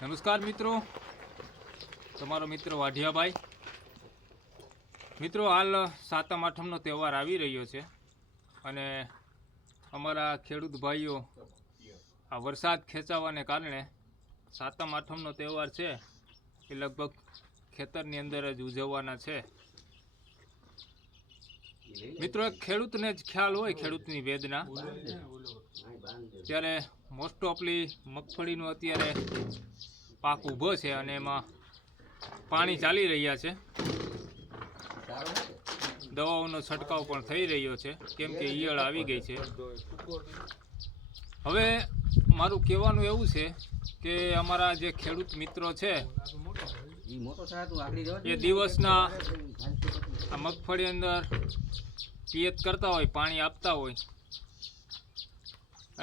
નમસ્કાર મિત્રો. તમારો મિત્ર વાઢિયાભાઈ. મિત્રો, હાલ સાતમ આઠમનો તહેવાર આવી રહ્યો છે અને અમારા ખેડૂત ભાઈઓ આ વરસાદ ખેંચાવાને કારણે સાતમ આઠમનો તહેવાર છે એ લગભગ ખેતરની અંદર જ ઉજવવાના છે. મિત્રો, ખેડૂતને જ ખ્યાલ હોય ખેડૂતની વેદના. ત્યારે મોસ્ટ ઓફલી મગફળીનો અત્યારે પાક ઊભો છે અને એમાં પાણી ચાલી રહ્યા છે. દવાઓનો છંટકાવ પણ થઈ રહ્યો છે. કેમ કે ઈયળ આવી ગઈ છે. હવે મારું કહેવાનું એવું છે કે અમારા જે ખેડૂત મિત્રો છે, એ દિવસના મગફળી અંદર પિયત કરતા હોય, પાણી આપતા હોય.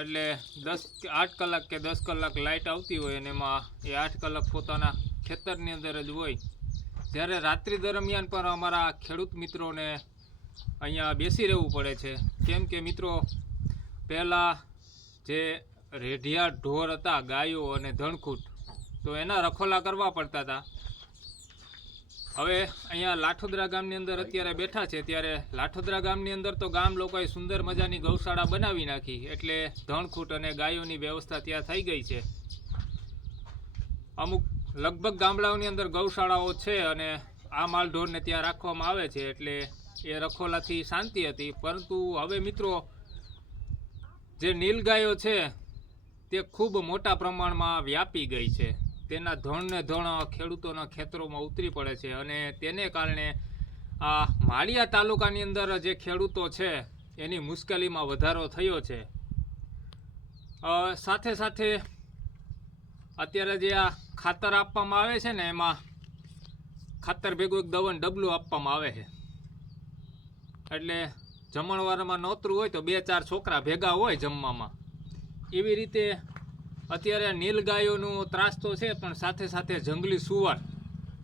એટલે દસ આઠ કલાક કે દસ કલાક લાઇટ આવતી હોય અને એમાં એ આઠ કલાક પોતાના ખેતરની અંદર જ હોય. જ્યારે રાત્રિ દરમિયાન પણ અમારા ખેડૂત મિત્રોને અહીંયા બેસી રહેવું પડે છે. કેમ કે મિત્રો, પહેલાં જે રેઢિયા ઢોર હતા, ગાયો અને ધણખૂટ, તો એના રખોલા કરવા પડતા હતા. હવે અહીંયા લાઠોદરા ગામની અંદર અત્યારે બેઠા છે. ત્યારે લાઠોદરા ગામની અંદર તો ગામ લોકોએ સુંદર મજાની ગૌશાળા બનાવી નાખી. એટલે ધણખૂટ અને ગાયોની વ્યવસ્થા ત્યાં થઈ ગઈ છે. અમુક લગભગ ગામડાઓની અંદર ગૌશાળાઓ છે અને આ માલઢોરને ત્યાં રાખવામાં આવે છે. એટલે એ રખોલાથી શાંતિ હતી. પરંતુ હવે મિત્રો, જે નીલગાયો છે, તે ખૂબ મોટા પ્રમાણમાં વ્યાપી ગઈ છે. તેના ધણને ધણ ખેડૂતોના ખેતરોમાં ઉતરી પડે છે અને તેને કારણે આ માળિયા તાલુકાની અંદર જે ખેડૂતો છે, એની મુશ્કેલીમાં વધારો થયો છે. સાથે સાથે અત્યારે જે આ ખાતર આપવામાં આવે છે ને, એમાં ખાતર ભેગું એક દવન ડબલું આપવામાં આવે છે. એટલે જમણવારમાં નોતરું હોય તો બે ચાર છોકરા ભેગા હોય જમવામાં. એવી રીતે અત્યારે નીલગાયોનો ત્રાસ તો છે, પણ સાથે સાથે જંગલી સુવર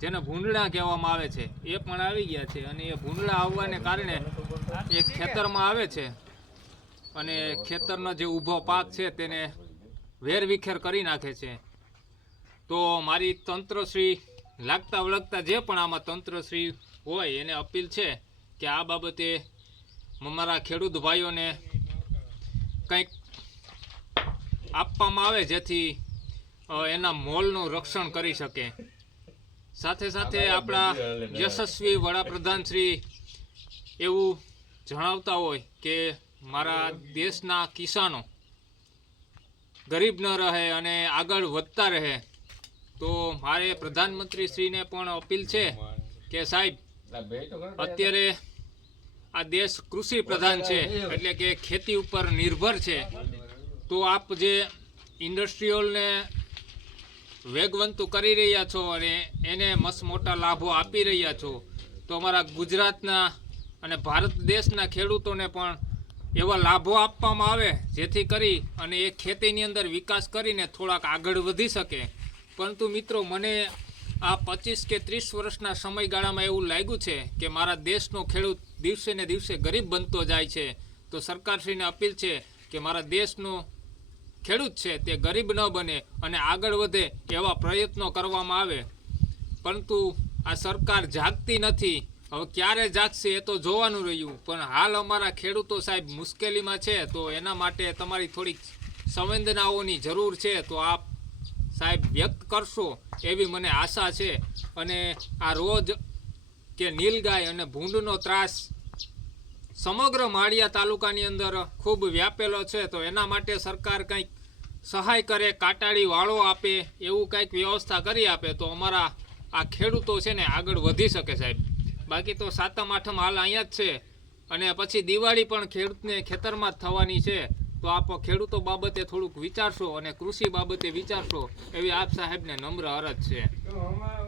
જેને ભૂંડળા કહેવામાં આવે છે, એ પણ આવી ગયા છે. અને એ ભૂંડળા આવવાને કારણે એ ખેતરમાં આવે છે અને ખેતરનો જે ઊભો પાક છે તેને વેરવિખેર કરી નાખે છે. તો મારી તંત્રશ્રી લાગતા વળગતા જે પણ આમાં તંત્રશ્રી હોય, એને અપીલ છે કે આ બાબતે અમારા ખેડૂત ભાઈઓને કંઈક આપવામાં આવે જેથી એના મોલનું રક્ષણ કરી શકે. સાથે સાથે આપણા યશસ્વી વડાપ્રધાન શ્રી એવું જણાવતા હોય કે મારા દેશના કિસાનો ગરીબ ન રહે અને આગળ વધતા રહે તો મારે પ્રધાનમંત્રી શ્રીને પણ અપીલ છે કે સાહેબ અત્યારે આ દેશ કૃષિ પ્રધાન છે એટલે કે ખેતી ઉપર નિર્ભર છે. તો આપ જે ઇન્ડસ્ટ્રીઓને વેગવંતું કરી રહ્યા છો અને એને મસ્ત મોટા લાભો આપી રહ્યા છો, તો અમારા ગુજરાતના અને ભારત દેશના ખેડૂતોને પણ એવા લાભો આપવામાં આવે, જેથી કરી અને એ ખેતીની અંદર વિકાસ કરીને થોડાક આગળ વધી શકે. પરંતુ મિત્રો, મને આ પચીસ કે ત્રીસ વર્ષના સમયગાળામાં એવું લાગ્યું છે કે મારા દેશનો ખેડૂત દિવસે ને દિવસે ગરીબ બનતો જાય છે. તો સરકારશ્રીને અપીલ છે કે મારા દેશનો ખેડૂત છે, તે ગરીબ ન બને અને આગળ વધે એવા પ્રયત્નો કરવામાં આવે. પરંતુ આ સરકાર જાગતી નથી. હવે ક્યારે જાગશે એ તો જોવાનું રહ્યું. પણ હાલ અમારા ખેડૂતો સાહેબ મુશ્કેલીમાં છે, તો એના માટે તમારી થોડીક સંવેદનાઓની જરૂર છે, તો આપ સાહેબ વ્યક્ત કરશો એવી મને આશા છે. અને આ રોજ કે નીલગાય અને ભૂંડનો ત્રાસ સમગ્ર માળિયા તાલુકાની અંદર ખૂબ વ્યાપેલો છે, તો એના માટે સરકાર કંઈક સહાય કરે, કાટાળી વાળો આપે, એવું કંઈક વ્યવસ્થા કરી આપે, તો અમારા આ ખેડૂતો છે ને આગળ વધી શકે સાહેબ. બાકી તો સાતમ, આઠમ હાલ અહીંયા જ છે. અને પછી દિવાળી પણ ખેડૂતને ખેતરમાં જ થવાની છે. તો આપ ખેડૂતો બાબતે થોડુંક વિચારશો અને કૃષિ બાબતે વિચારશો, એવી આપ સાહેબને નમ્ર અરજ છે.